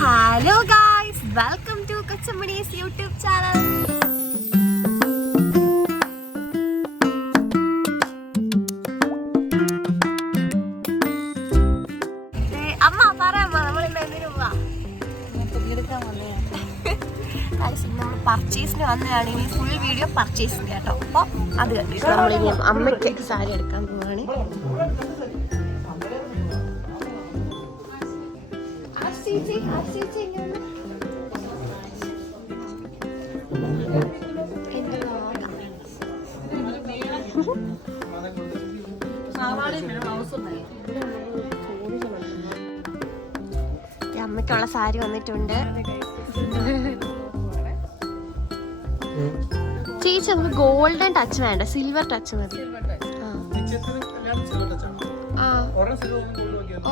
Hello guys, welcome to Kochammanis YouTube channel. അമ്മ പറയാമ്മ, നമ്മളിന്ന് എന്തിനു പോവാ? നമ്മൾ പർച്ചേസിന് വന്നതാണെങ്കിൽ ഫുൾ വീഡിയോ പർച്ചേസിന് കേട്ടോ. അപ്പോൾ അത് കണ്ടിട്ട് നമ്മളിനി അമ്മയ്ക്ക് സാരി എടുക്കാൻ പോവാണ്. അമ്മയ്ക്കുള്ള സാരി വന്നിട്ടുണ്ട്. ചേച്ചി നമുക്ക് ഗോൾഡൻ ടച്ച് വേണ്ട, സിൽവർ ടച്ച് മതി.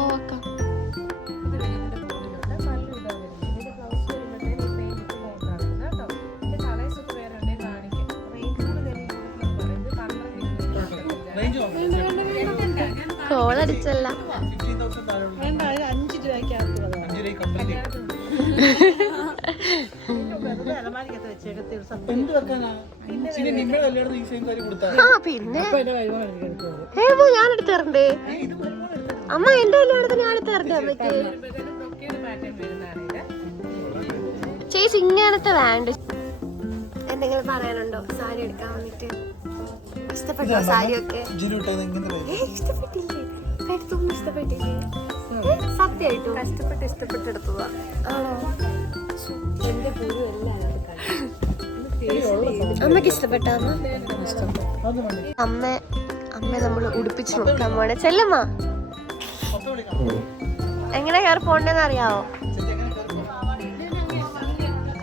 ഓക്കെ. കോളടിച്ചല്ല. പിന്നെ ഞാൻ എടുത്തരണ്ടേ അമ്മ? എന്റെ കല്യാണത്തിന് ഞാൻ എടുത്തരണ്ടേ അമ്മയ്ക്ക്? ചേച്ചി ഇങ്ങനത്തെ വേണ്ട. എന്തെങ്കിലും പറയാനുണ്ടോ സാരി എടുക്കാൻ വന്നിട്ട്? ഇഷ്ടപ്പെട്ടോ സാരിയൊക്കെ? ഇഷ്ടപ്പെട്ടില്ലേ? ഇഷ്ടപ്പെട്ടില്ലേ? സത്യമായിട്ടും ഇഷ്ടപ്പെട്ടെടുത്തതാ. അമ്മക്ക് ഇഷ്ടപ്പെട്ട അമ്മ നമ്മള് ഉടുപ്പിച്ച് നോക്കാൻ പോണേ. ചെല്ലമ്മ, എങ്ങനെ കയറി പോണ്ടെന്ന് അറിയാവോ?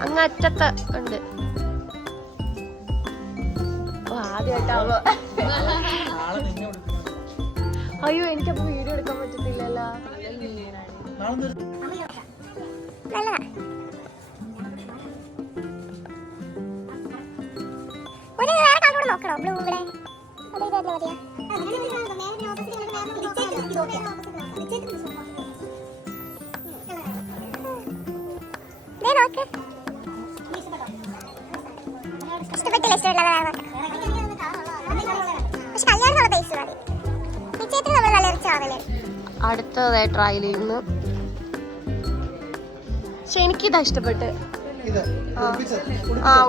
അങ്ങ് അറ്റത്ത് ഉണ്ട്. ആദ്യമായിട്ടാവോ? അയ്യോ, എനിക്കപ്പോ വീഡിയോ എടുക്കാൻ പറ്റത്തില്ലല്ലോ. അടുത്തതായി ട്രയൽ ചെയ്യുന്നു. പക്ഷെ എനിക്കിതാ ഇഷ്ടപ്പെട്ട്.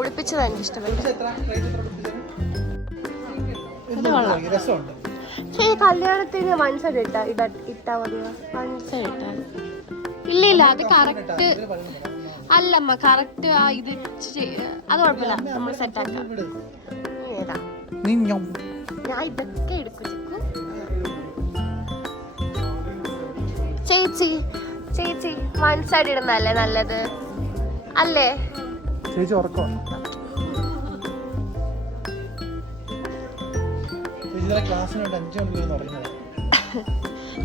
ഉടുപ്പിച്ചതാ എനിക്ക് ഇഷ്ടപ്പെട്ടു. കല്യാണത്തിന് വൺ സൈഡ് ഇട്ടാ മതിയോ? വൺ സൈഡ് ഇട്ടാ ഇല്ല, അത് കറക്റ്റ് അല്ലമ്മ. കറക്റ്റ് ഇത് അത് കുഴപ്പമില്ല, നമ്മൾ സെറ്റ് ആക്കാം. ഏതാ ഞാൻ ഇതൊക്കെ എടുക്കും. ചേച്ചി വൺ സൈഡ് ഇടുന്നല്ലേ നല്ലത് അല്ലേ? ചേച്ചി ഉറക്കോ?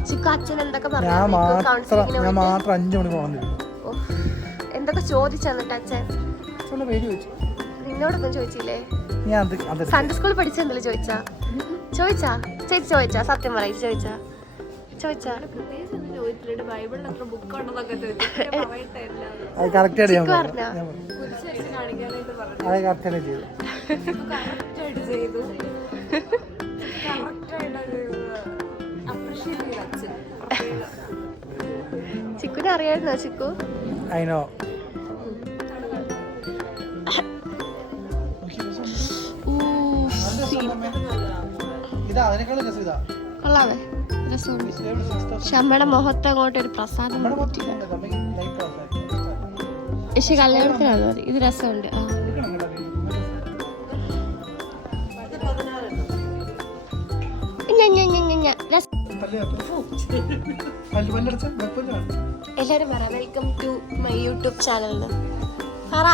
ചിക്കു അച്ഛൻ എന്തൊക്കെ എന്തൊക്കെ ചോദിച്ചു എന്നിട്ട് അച്ഛൻ? നിന്നോടൊന്നും ചോദിച്ചില്ലേ? സൺഡേ സ്കൂളിൽ പഠിച്ചെന്തല്ലോ ചോദിച്ചാ? ചേച്ചി ചോദിച്ചാ? സത്യം പറയും, ചോദിച്ചാ? ചിക്കുനെ അറിയായിരുന്നോ? ചിക്കു കൊള്ളാവേ, പക്ഷെ അമ്മയുടെ മുഖത്ത് അങ്ങോട്ട് ഒരു പ്രസാദം. പക്ഷെ കല്യാണത്തിനാണ് ഇത് രസമുണ്ട്. എല്ലാരും പറ വെൽക്കം ടു മൈ യൂട്യൂബ് ചാനലിന് പറ.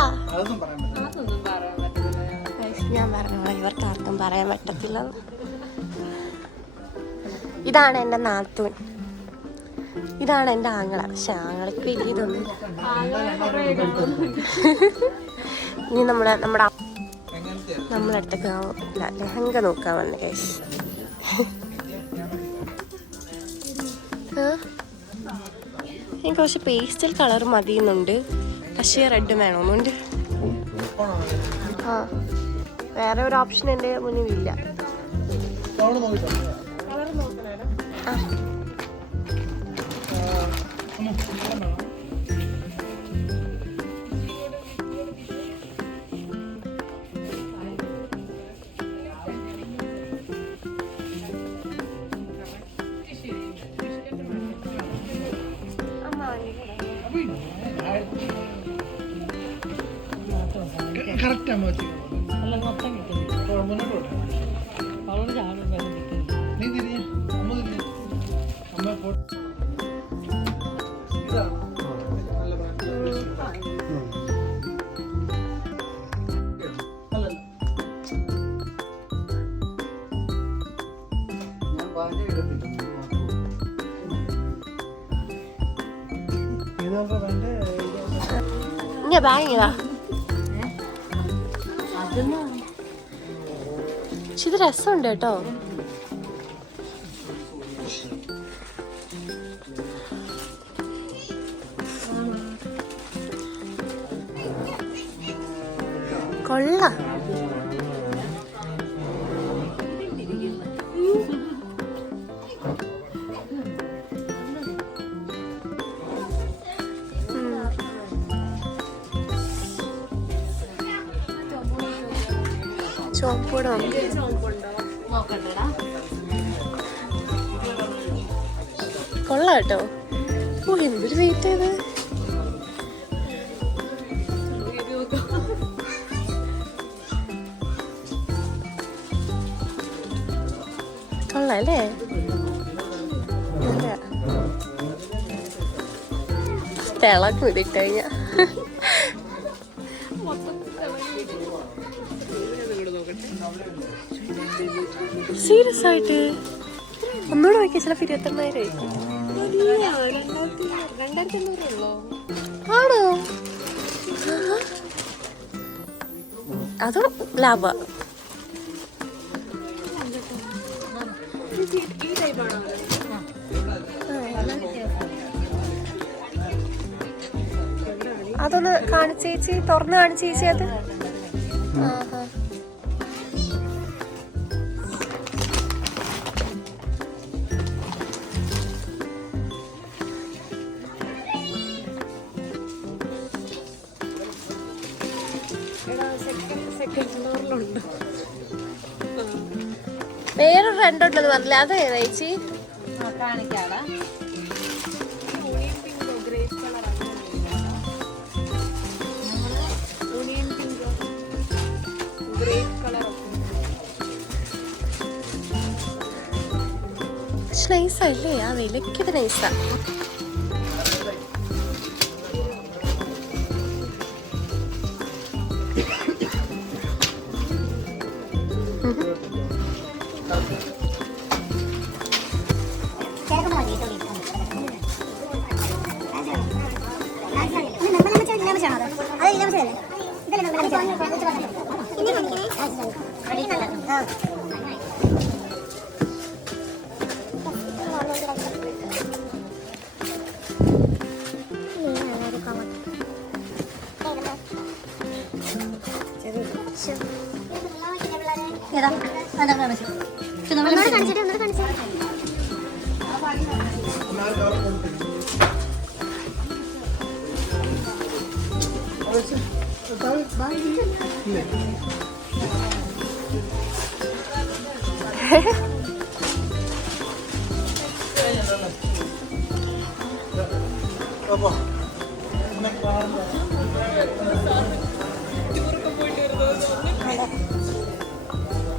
ഞാൻ പറഞ്ഞോളാം, ഇവർക്ക് ആർക്കും പറയാൻ പറ്റത്തില്ല. ഇതാണ് എൻ്റെ നാത്തൂൻ, ഇതാണ് എൻ്റെ ആങ്ങള. പക്ഷെ ആങ്ങളക്ക് വലിയതൊന്നും. ഇനി നമ്മളടുത്തൊക്കെ ലെഹങ്ക നോക്കാൻ വന്നു ഗൈസ്. എനിക്ക് കുറച്ച് പേസ്റ്റൽ കളർ മതിയെന്നുണ്ട്, പക്ഷേ റെഡ് വേണമെന്നുണ്ട്. ആ വേറെ ഒരു ഓപ്ഷൻ എൻ്റെ മുന്നിലില്ല. ആ കറക്റ്റ് അമ്മ വെച്ചു നീ തിരിഞ്ഞ അമ്മ തിരിഞ്ഞ അമ്മ ഇതാണ് നല്ല ഇങ്ങനെ ബാങ്ങിയതാ. പക്ഷെ ഇത് രസമുണ്ട് കേട്ടോ. കൊള്ളാം. ചോപ്പൂടോ കൊള്ളാം കേട്ടോ. ഓ എന്തൊരു റേറ്റ് ഇത്. കൊള്ളാം അല്ലേ? തിളക്കും ഇതിട്ട് കഴിഞ്ഞാ. സീരിയസ് ആയിട്ട് ഒന്നുകൂടെ നോക്കിയാൽ ചിലപ്പോൾ 28,000 ആണോ? അതോ ലാഭ? അതൊന്ന് കാണിച്ചേച്ചി, തുറന്ന് കാണിച്ചേച്ചി അത്. വേറൊരു രണ്ടുണ്ടെന്ന് പറഞ്ഞില്ല, അത് ഏതാ ചേച്ചി? കാണിക്കാടാ. നൈസല്ലേ? ആ വിലയ്ക്കത് നൈസാ.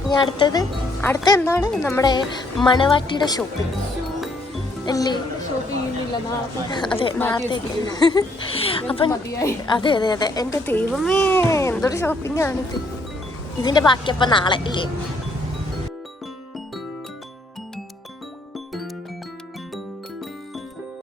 ഇനി അടുത്ത എന്താണ്? നമ്മുടെ മണവാട്ടിയുടെ ഷോപ്പിംഗ് അല്ലേ? അതെ, നാളത്തേക്ക്. അപ്പം അതെ അതെ അതെ, എൻ്റെ ദൈവമേ എന്തൊരു ഷോപ്പിംഗ് ആണിത്. ഇതിൻ്റെ ബാക്കി അപ്പം നാളെ ഇല്ലേ?